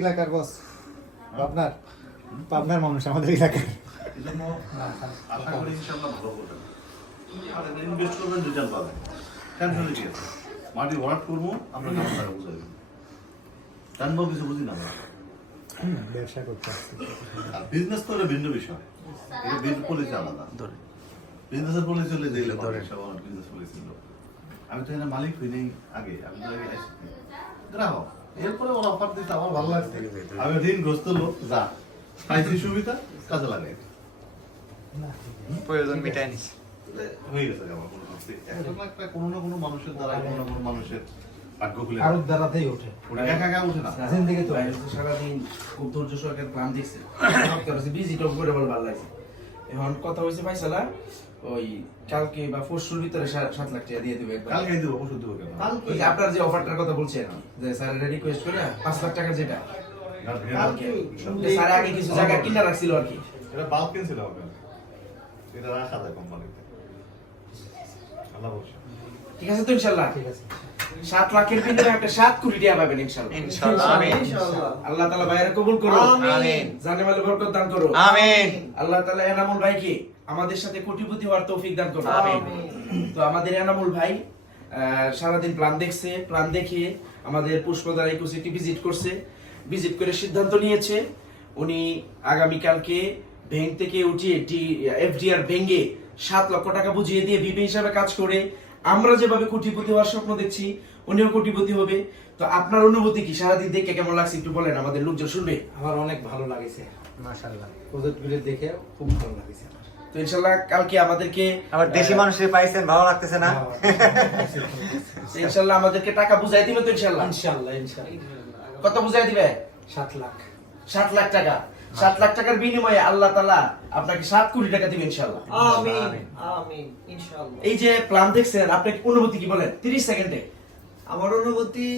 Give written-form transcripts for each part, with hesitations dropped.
এলাকার বস পাবনার পাবনার মানুষ আমাদের এলাকার এজন্য আশা করি ইনশাআল্লাহ ভালো করবেন। আর ইনভেস্ট করবেন রেজাল্ট পাবেন। টেনশন কি আছে? মাটি ভরাট করবো আমরা কেমন টাকা বুঝাবেন। জানবো কিছু বুঝি না আমরা। ব্যবসা করতে আসছি। আর বিজনেস তো ভিন্ন বিষয়। এটা বিজনেস পলিসি আলাদা। বিজনেসের পলিসি হলে দিলে বিজনেস পলিসি ছিল। আমি তো এখানে মালিক হই নাই আগে, আমি তো আগে আসছি গ্রাহক। এরপরে ওরা অফার দিতে আমার ভালো লাগছে। আমি ঋণগ্রস্ত লোক যা পাইছি সুবিধা কাজে লাগাই প্রয়োজন মিটায় নিছে হয়ে গেছে আমার কোনো কিছু। এখন একটা কোনো না কোনো মানুষের দ্বারা কোনো না কোনো মানুষের ভাগ্য খুলে আর দ্বারাতেই ওঠে ওটা একা একা উঠে না। জিন্দেগি তো সারাদিন খুব ধৈর্য সহকারে প্ল্যান দেখছে বিজি টপ করে বলে ভালো লাগছে। এখন কথা হয়েছে ফাইসালা ওই কালকে বা পরশুর ভিতরে 7 লাখ টাকা দিয়ে দেবে একবার। কালকে দেবো ওষুধ দেবো কেন? ওই যে আপনার যে অফারটার কথা বলছেন যে স্যার রিকোয়েস্ট করে 5 লাখ টাকা যেটা কালকে স্যার আগে কিছু জায়গা কিনা রাখছিল আর কি। এটা বাল্ব কিনছিল ওকে, এটা রাখা যায় কোম্পানিতে। আল্লাহ বলছে ঠিক আছে তো ইনশাআল্লাহ। ঠিক আছে 7 লাখের বিনিময়ে একটা 7 কোটি টাকা পাবেন ইনশাআল্লাহ। ইনশাআল্লাহ আমিন আল্লাহ তাআলা ভাইয়ের কবুল করো, আমিন জানে মালে বরকত দান করো, আমিন আল্লাহ তাআলা এনামুল ভাইকে আমাদের সাথে কোটিপতি হওয়ার তৌফিক দান করো, আমিন। তো আমাদের এনামুল ভাই সারাদিন প্ল্যান দেখছে, প্ল্যান দেখে আমাদের পুষ্পদার ইকোসিটি ভিজিট করছে, ভিজিট করে সিদ্ধান্ত নিয়েছে উনি আগামীকালকে ব্যাংক থেকে উঠিয়ে এফডিআর ভেঙে 7 লক্ষ টাকা বুঝিয়ে দিয়ে বিপি হিসাবে কাজ করে আমরা যেভাবে কোটিপতি হওয়ার স্বপ্ন দেখছি উনিও কোটিপতি হবে। তো আপনার অনুভূতি কি? সারাদিন দেখে কেমন লাগছে একটু বলেন, আমাদের লোকজন শুনবে। আমার অনেক ভালো লাগছে মাশাআল্লাহ, প্রজেক্টগুলো দেখে খুব ভালো লাগছে। তো ইনশাআল্লাহ কালকে আমাদেরকে আবার দেশি মানুষের পাইছেন, ভালো লাগতেছে না? ইনশাআল্লাহ আমাদেরকে টাকা বুঝাই দিবে তো ইনশাআল্লাহ। ইনশাআল্লাহ ইনশাআল্লাহ কত বুঝাই দিবে? 7 লাখ 7 লাখ টাকা। 7 লাখ টাকার বিনিময়ে আল্লাহ তাআলা আপনাকে 7 কোটি টাকা দিবেন ইনশাআল্লাহ। আমিন আমিন ইনশাআল্লাহ। এই যে প্ল্যান দেখছেন, আপনার অনুভূতি কি বলেন 30 সেকেন্ডে? আমার অনুভূতি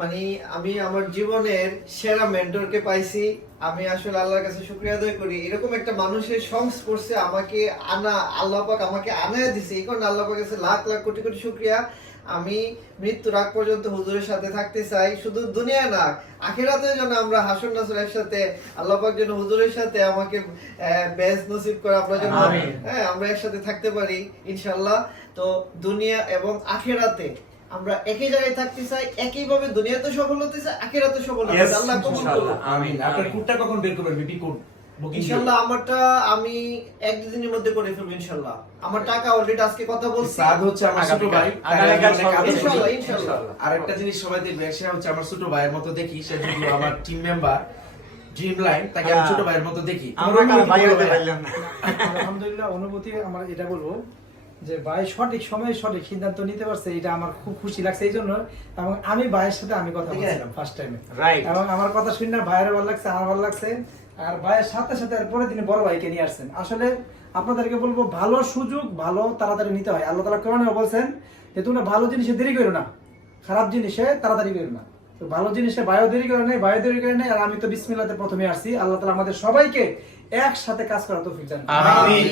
মানে আমি আমার জীবনের সেরা মেন্টরকে পাইছি। আমি আসলে আল্লাহর কাছে শুকরিয়া আদায় করি, এরকম একটা মানুষের সংস্পর্শে আমাকে আনা, আল্লাহ পাক আমাকে আনায় দিছে। এই কারণে আল্লাহ পাকের কাছে লাখ লাখ কোটি কোটি শুকরিয়া। আমি মৃত্যুর আগ পর্যন্ত হুজুরের সাথে থাকতে চাই, শুধু দুনিয়া না আখিরাতেও যেন আমরা হাসন নাসর একসাথে, আল্লাহ পাক যেন হুজুরের সাথে আমাকে বেস্ট নসিব করে আমরা যেন আমরা একসাথে থাকতে পারি ইনশাআল্লাহ। তো দুনিয়া এবং আখিরাতে আমরা একই জায়গায় থাকতে চাই, একইভাবে দুনিয়াতে সফল হতে চাই, আখিরাতে সফল হতে চাই। আল্লাহ কবুল করুন। আমিন। আপনার কোডটা কখন বের করবেন? বিপি কোড ইনশাআল্লাহ আমারটা আমি 1-2 দিনের মধ্যে করে ফেলবো ইনশাআল্লাহ। আমার টাকা অলরেডি আজকে কথা বলছি। সাদ হচ্ছে আমার ছোট ভাই, ইনশাআল্লাহ ইনশাআল্লাহ। আরেকটা জিনিস সবাই দেখবে, সে হচ্ছে আমার ছোট ভাইয়ের মতো দেখি, সে যদি আমার টিম মেম্বার ড্রিম লাইন, তাকে আমি ছোট ভাইয়ের মতো দেখি। আমরা কাল ভাই হতে পারলাম না। আলহামদুলিল্লাহ, অনুভূতি আমার এটা বলবো যে ভাই সঠিক সময়ে সঠিক সিদ্ধান্ত নিতে পারছে, এটা আমার খুব খুশি লাগছে এই জন্য। এবং আমি ভাইয়ের সাথে আমি কথা বলছিলাম ফার্স্ট টাইমে, রাইট, এবং আমার কথা শুনে ভাইয়ের ভালো লাগছে, আমার ভালো লাগছে। আর ভাইয়ের সাথে সাথে পরের দিনে বড় ভাইকে নিয়ে আসছেন। আসলে আপনাদেরকে বলবো, ভালো সুযোগ ভালো তাড়াতাড়ি নিতে হয়। আল্লাহ তাআলা কোরআনে বলছেন যে তোমরা ভালো জিনিসে দেরি করো না, খারাপ জিনিসে তাড়াতাড়ি করো না। তো ভালো জিনিসে ভাইও দেরি করে নেই, ভাইও দেরি করে নেই। আর আমি তো বিসমিল্লাহতে প্রথমে আসছি। আল্লাহ তাআলা আমাদের সবাইকে একসাথে কাজ করার তৌফিক দান করুন। আমিন।